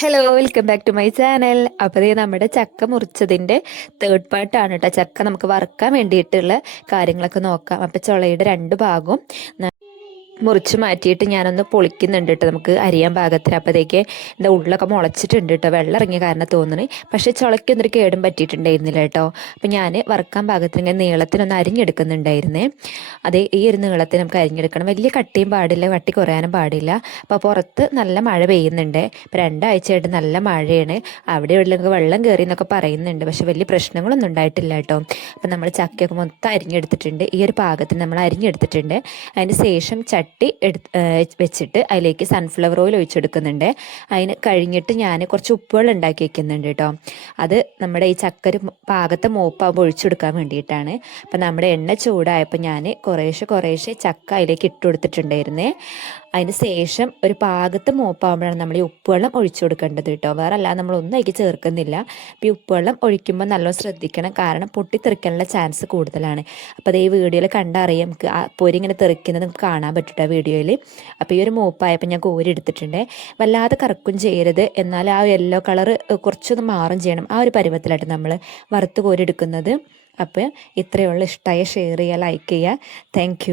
Hello, welcome back to my channel. അപ്പോൾ ഇത് നമ്മുടെ ചക്ക മുറിച്ചതിൻ്റെ തേർഡ് പാർട്ടാണ് കേട്ടോ. ചക്ക നമുക്ക് വറുക്കാൻ വേണ്ടിയിട്ടുള്ള കാര്യങ്ങളൊക്കെ നോക്കാം. അപ്പോൾ ചുളയുടെ രണ്ട് ഭാഗവും മുറിച്ച് മാറ്റിയിട്ട് ഞാനൊന്ന് പൊളിക്കുന്നുണ്ട് കേട്ടോ, നമുക്ക് അരിയാൻ പാകത്തിന്. അപ്പോഴത്തേക്ക് എൻ്റെ ഉള്ളൊക്കെ മുളച്ചിട്ടുണ്ട് കേട്ടോ, വെള്ളം ഇറങ്ങിയ കാരണം തോന്നുന്നു. പക്ഷേ ചുളയ്ക്കൊന്നൊരു കേടും പറ്റിയിട്ടുണ്ടായിരുന്നില്ല കേട്ടോ. അപ്പം ഞാൻ വറുക്കാൻ പാകത്തിന് ഇങ്ങനെ നീളത്തിനൊന്ന് അരിഞ്ഞെടുക്കുന്നുണ്ടായിരുന്നേ. അതേ ഈ ഒരു നീളത്തിന് നമുക്ക് അരിഞ്ഞെടുക്കണം. വലിയ കട്ടിയും പാടില്ല, കട്ടി കുറയാനും പാടില്ല. അപ്പോൾ പുറത്ത് നല്ല മഴ പെയ്യുന്നുണ്ട്. ഇപ്പം രണ്ടാഴ്ചയായിട്ട് നല്ല മഴയാണ്. അവിടെ ഇവിടെ വെള്ളം കയറി എന്നൊക്കെ പറയുന്നുണ്ട്, പക്ഷെ വലിയ പ്രശ്നങ്ങളൊന്നും ഉണ്ടായിട്ടില്ല കേട്ടോ. അപ്പം നമ്മൾ ചക്കയൊക്കെ മൊത്തം അരിഞ്ഞെടുത്തിട്ടുണ്ട്. ഈ ഒരു പാകത്തിന് നമ്മൾ അരിഞ്ഞെടുത്തിട്ടുണ്ട്. അതിന് ശേഷം ചട്ടി വെച്ചിട്ട് അതിലേക്ക് സൺഫ്ലവർ ഓയിൽ ഒഴിച്ചെടുക്കുന്നുണ്ട്. അതിന് കഴിഞ്ഞിട്ട് ഞാൻ കുറച്ച് ഉപ്പുവെള്ളം ഉണ്ടാക്കി വെക്കുന്നുണ്ട് കേട്ടോ. അത് നമ്മുടെ ഈ ചക്കര പാകത്തെ മൂപ്പാകുമ്പോൾ ഒഴിച്ചെടുക്കാൻ വേണ്ടിയിട്ടാണ്. അപ്പം നമ്മുടെ എണ്ണ ചൂടായപ്പോൾ ഞാൻ കുറേശ്ശെ ചക്ക അതിലേക്ക് ഇട്ട് കൊടുത്തിട്ടുണ്ടായിരുന്നേ. അതിന് ശേഷം ഒരു പാകത്ത് മൂപ്പാകുമ്പോഴാണ് നമ്മൾ ഈ ഉപ്പുവെള്ളം ഒഴിച്ചു കൊടുക്കേണ്ടത് കേട്ടോ. വേറെ അല്ലാതെ നമ്മളൊന്നും അതിലേക്ക് ചേർക്കുന്നില്ല. അപ്പോൾ ഈ ഉപ്പുവെള്ളം ഒഴിക്കുമ്പോൾ നല്ലോണം ശ്രദ്ധിക്കണം, കാരണം പൊട്ടിത്തെറിക്കാനുള്ള ചാൻസ് കൂടുതലാണ്. അപ്പോൾ അത് ഈ വീഡിയോയിൽ കണ്ടറിയാം, നമുക്ക് ആ പൊരി ഇങ്ങനെ തെറിക്കുന്നത് നമുക്ക് കാണാൻ പറ്റും വീഡിയോയിൽ. അപ്പോൾ ഈ ഒരു മൂപ്പായപ്പോൾ ഞാൻ കോരി എടുത്തിട്ടുണ്ട്. വല്ലാതെ കറക്കും ചെയ്യരുത്, എന്നാൽ ആ യെല്ലോ കളർ കുറച്ചൊന്ന് മാറും ചെയ്യണം. ആ ഒരു പരുവത്തിലായിട്ട് നമ്മൾ വറുത്ത് കോരി എടുക്കുന്നത്. അപ്പോൾ ഇത്രയുള്ള ഇഷ്ടമായ ഷെയർ ചെയ്യുക, ലൈക്ക് ചെയ്യുക. താങ്ക്